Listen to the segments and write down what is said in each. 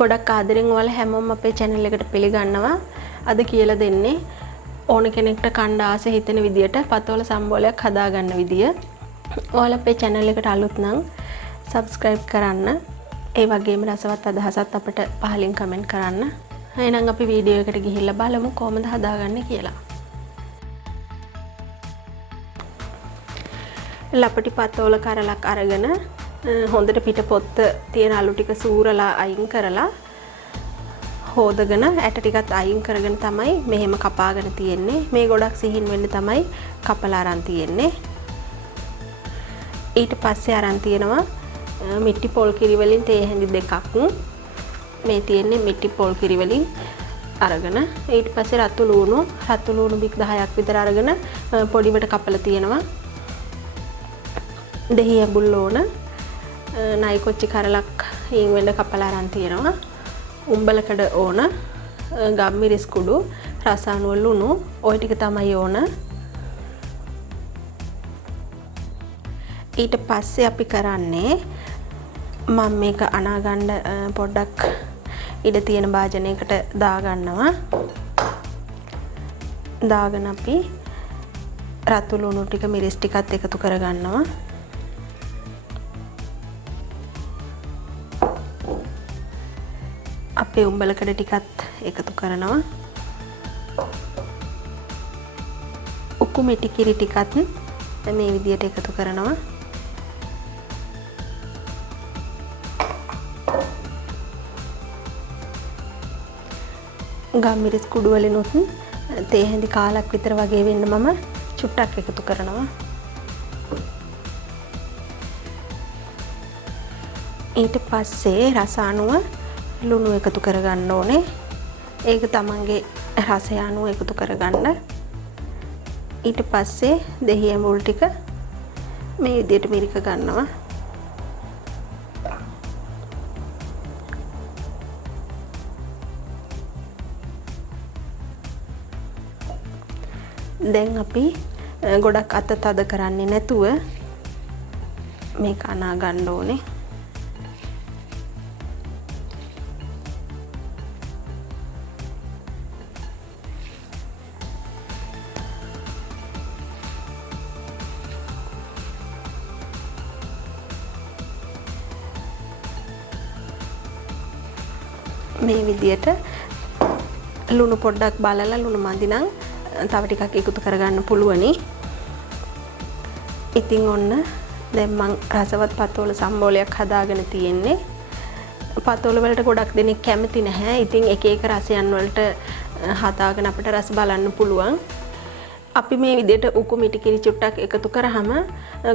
ගොඩක් ආදරෙන් ඔයාලා හැමෝම අපේ channel එකට පිළිගන්නවා. අද කියලා දෙන්නේ ඕන කෙනෙක්ට කන්න ආස හිතෙන විදියට පතෝල සම්බෝලයක් හදාගන්න විදිය. ඔයාලා අපේ channel එකට අලුත් නම් subscribe කරන්න. ඒ වගේම රසවත් අදහසත් අපිට පහලින් comment කරන්න. එහෙනම් අපි වීඩියෝ එකට ගිහිල්ලා බලමු කොහොමද හදාගන්නේ කියලා. ලපටි පතෝල කරලක් අරගෙන හොඳට පිට පොත්ත තියෙන අලු ටික සූරලා අයින් කරලා හොදගෙන ඇට ටිකත් අයින් කරගෙන තමයි මෙහෙම කපාගෙන තියෙන්නේ. මේ ගොඩක් සිහින් වෙන්න තමයි කපලා අරන් තියෙන්නේ. ඊට පස්සේ අරන් තියෙනවා මිටි පොල් කිරි වලින් තේ හැඳි දෙකක්. මේ තියෙන්නේ මිටි පොල් කිරි වලින් අරගෙන ඊට පස්සේ රතු ලූණු බික් 10ක් විතර අරගෙන පොඩිවට කපලා තියෙනවා. දෙහි ඇඹුල් ඕන නයි කොච්චි කරලක් හීන් වෙන්න කපලා අරන් තියෙනවා. උඹලකඩ ඕන ගම්මිරිස් කුඩු රස අනුව ලුණු ওই ටික තමයි ඕන. ඊට පස්සේ අපි කරන්නේ මම මේක අනා ගන්න පොඩ්ඩක් ඉඩ තියෙන භාජනයකට දාගන්නවා. දාගෙන අපි රතු ලුණු ටික මිරිස් ටිකත් එකතු කරගන්නවා. අපේ උඹලකඩ ටිකත් එකතු කරනවා. උකු මිටි කිරි ටිකත් මේ විදියට එකතු කරනවා. ගම්මිරිස් කුඩු වලිනුත් තේ හැඳි කාලක් විතර වගේ වෙන්න මම චුට්ටක් එකතු කරනවා. ඊට පස්සේ රස අනුව ලුණු එකතු කරගන්න ඕනේ. ඒක තමන්ගේ රසය අනුව එකතු කරගන්න. ඊට පස්සේ දෙහි ඇඹුල් ටික මේ විදිහට මිරික ගන්නවා. දැන් අපි ගොඩක් අත තද කරන්නේ නැතුව මේක අනා ගන්න ඕනේ. මේ විදියට ලුණු පොඩ්ඩක් බලලා ලුණු මදි නම් තව ටිකක් එකතු කරගන්න පුළුවනි. ඉතින් ඔන්න දැන් මං රසවත් පතෝල සම්බෝලයක් හදාගෙන තියෙන්නේ. පතෝල වලට ගොඩක් දෙනෙක් කැමති නැහැ. ඉතින් එක එක රසයන් වලට හදාගෙන අපිට රස බලන්න පුළුවන්. අපි මේ විදියට උකු මිටි කිරි චුට්ටක් එකතු කරාම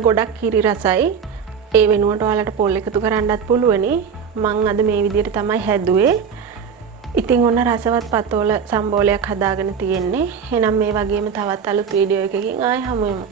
ගොඩක් කිරි රසයි. ඒ වෙනුවට ඔයාලට පොල් එකතු කරන්නත් පුළුවනි. මං අද මේ විදියට තමයි හැදුවේ. ඉතින් ඔන්න රසවත් පතෝල සම්බෝලයක් හදාගෙන තියෙන්නේ. එහෙනම් මේ වගේම තවත් අලුත් වීඩියෝ එකකින් ආයෙ හමු වෙමු.